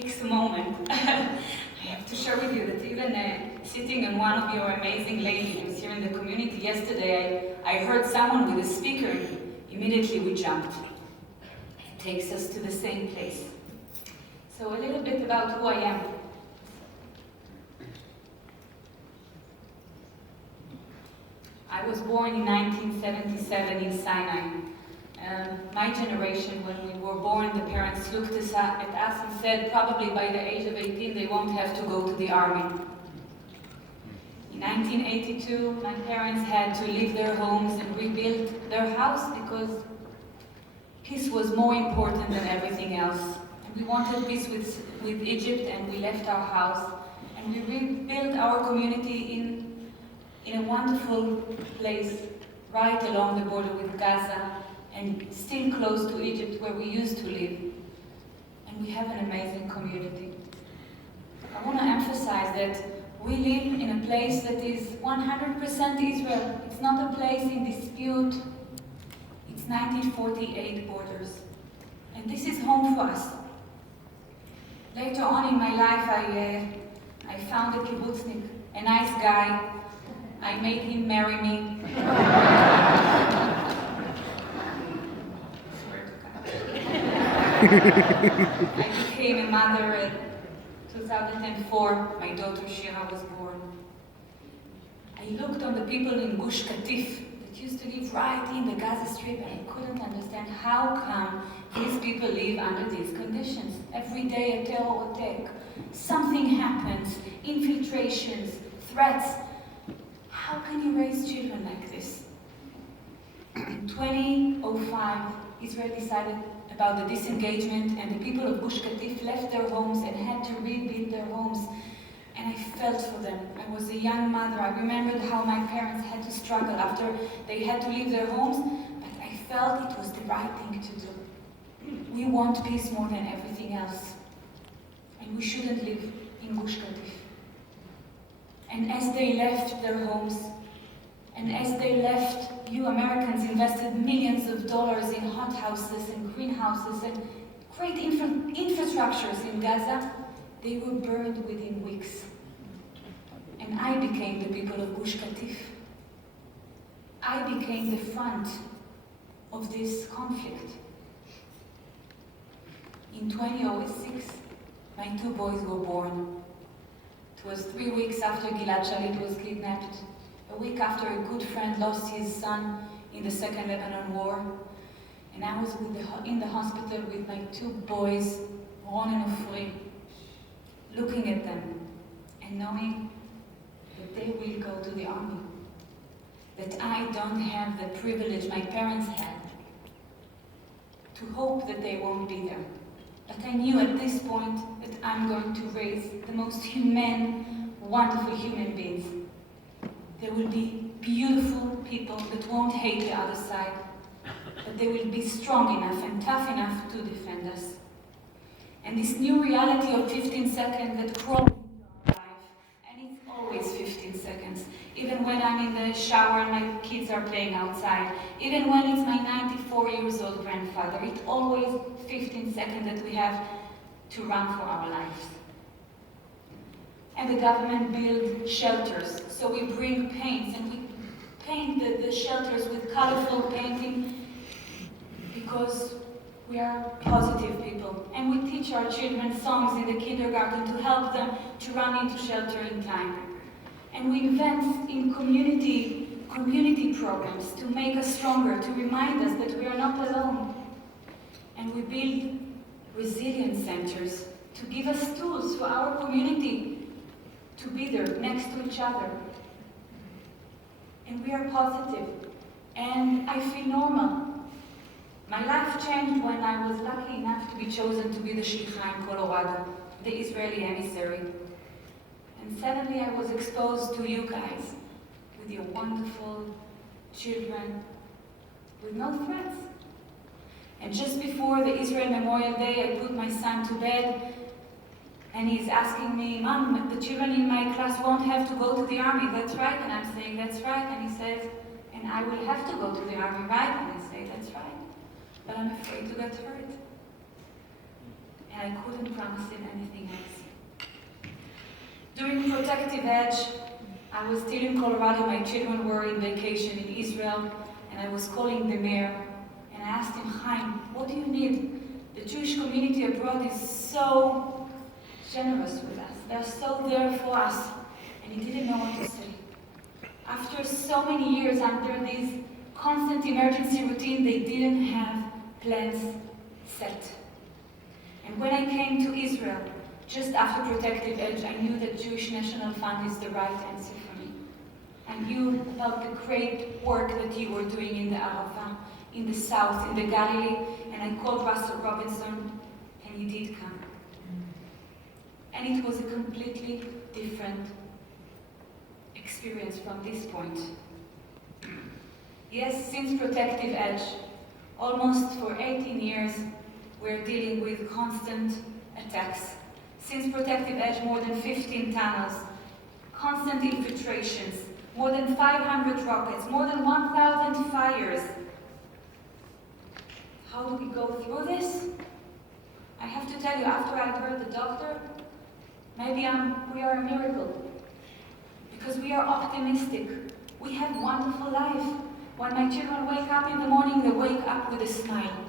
takes a moment. I have to share with you that even sitting on one of your amazing ladies here in the community yesterday, I heard someone with a speaker. Immediately we jumped. It takes us to the same place. So a little bit about who I am. I was born in 1977 in Sinai. My generation, when we were born, the parents looked at us and said probably by the age of 18 they won't have to go to the army. In 1982, my parents had to leave their homes and rebuild their house because peace was more important than everything else. And we wanted peace with Egypt, and we left our house and we rebuilt our community in a wonderful place right along the border with Gaza and still close to Egypt where we used to live. And we have an amazing community. I want to emphasize that we live in a place that is 100% Israel. It's not a place in dispute. It's 1948 borders. And this is home for us. Later on in my life, I found a kibbutznik, a nice guy. I made him marry me. I became a mother in 2004. My daughter Shira was born. I looked on the people in Gush Katif that used to live right in the Gaza Strip, and I couldn't understand how come these people live under these conditions. Every day a terror attack, something happens, infiltrations, threats. How can you raise children like this? In 2005, Israel decided about the disengagement, and the people of Gush Katif left their homes and had to rebuild their homes. And I felt for them. I was a young mother. I remembered how my parents had to struggle after they had to leave their homes, but I felt it was the right thing to do. We want peace more than everything else. And we shouldn't live in Gush Katif. And as they left their homes, and as they left, you Americans invested millions of dollars in hothouses and greenhouses and great infrastructures in Gaza. They were burned within weeks. And I became the people of Gush Katif. I became the front of this conflict. In 2006, my two boys were born. It was 3 weeks after Gilad Shalit was kidnapped, a week after a good friend lost his son in the Second Lebanon War, and I was in the hospital with my two boys, Ron and Ofri, looking at them and knowing that they will go to the army, that I don't have the privilege my parents had to hope that they won't be there. But I knew at this point that I'm going to raise the most humane, wonderful human beings. There will be beautiful people that won't hate the other side, but they will be strong enough and tough enough to defend us. And this new reality of 15 seconds that crawls into our life, and it's always 15 seconds, even when I'm in the shower and my kids are playing outside, even when it's my 94-year-old grandfather, it's always 15 seconds that we have to run for our lives. And the government build shelters, so we bring paints and we paint the shelters with colorful painting because we are positive people, and we teach our children songs in the kindergarten to help them to run into shelter in time. And we invest in community programs to make us stronger, to remind us that we are not alone. And we build resilience centers to give us tools for our community to be there next to each other. And we are positive, and I feel normal. My life changed when I was lucky enough to be chosen to be the Shlicha in Colorado, the Israeli emissary. And suddenly I was exposed to you guys, with your wonderful children, with no threats. And just before the Israel Memorial Day, I put my son to bed, and he's asking me, "Mom, the children in my class won't have to go to the army, that's right?" And I'm saying, "That's right." And he says, "And I will have to go to the army, right?" And I say, "That's right. But I'm afraid to get hurt." and I couldn't promise him anything else. During Protective Edge, I was still in Colorado. My children were in vacation in Israel, and I was calling the mayor, and I asked him, Chaim, what do you need? The Jewish community abroad is so generous with us. They're so there for us. And he didn't know what to say. After so many years under this constant emergency routine, they didn't have plans set. And when I came to Israel, just after Protective Edge, I knew that Jewish National Fund is the right answer for me. I knew about the great work that you were doing in the Arava, in the South, in the Galilee, and I called Russell Robinson, and he did come. And it was a completely different experience from this point. Yes, since Protective Edge, almost for 18 years, we're dealing with constant attacks. Since Protective Edge, more than 15 tunnels, constant infiltrations, more than 500 rockets, more than 1,000 fires. How do we go through this? I have to tell you, after I heard the doctor, maybe we are a miracle. Because we are optimistic. We have wonderful life. When my children wake up in the morning, they wake up with a smile.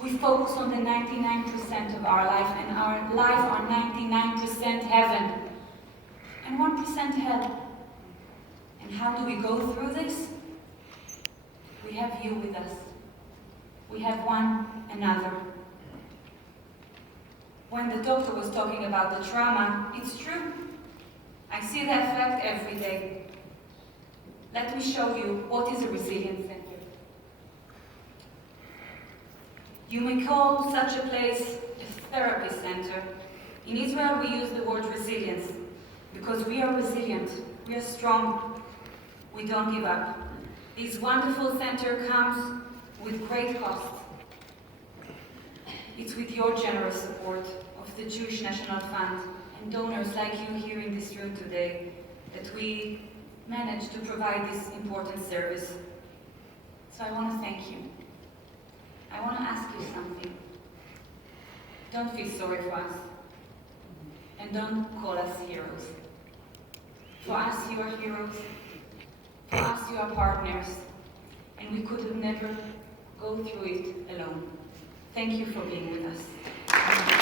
We focus on the 99% of our life, and our life are 99% heaven and 1% hell. And how do we go through this? We have you with us. We have one another. When the doctor was talking about the trauma, it's true. I see the effect every day. Let me show you what is a resilience center. You may call such a place a therapy center. In Israel, we use the word resilience because we are resilient, we are strong, we don't give up. This wonderful center comes with great cost. It's with your generous support of the Jewish National Fund and donors like you here in this room today that we managed to provide this important service. So I want to thank you. I want to ask you something. Don't feel sorry for us. And don't call us heroes. For us, you are heroes. For us, you are partners. And we could have never go through it alone. Thank you for being with us.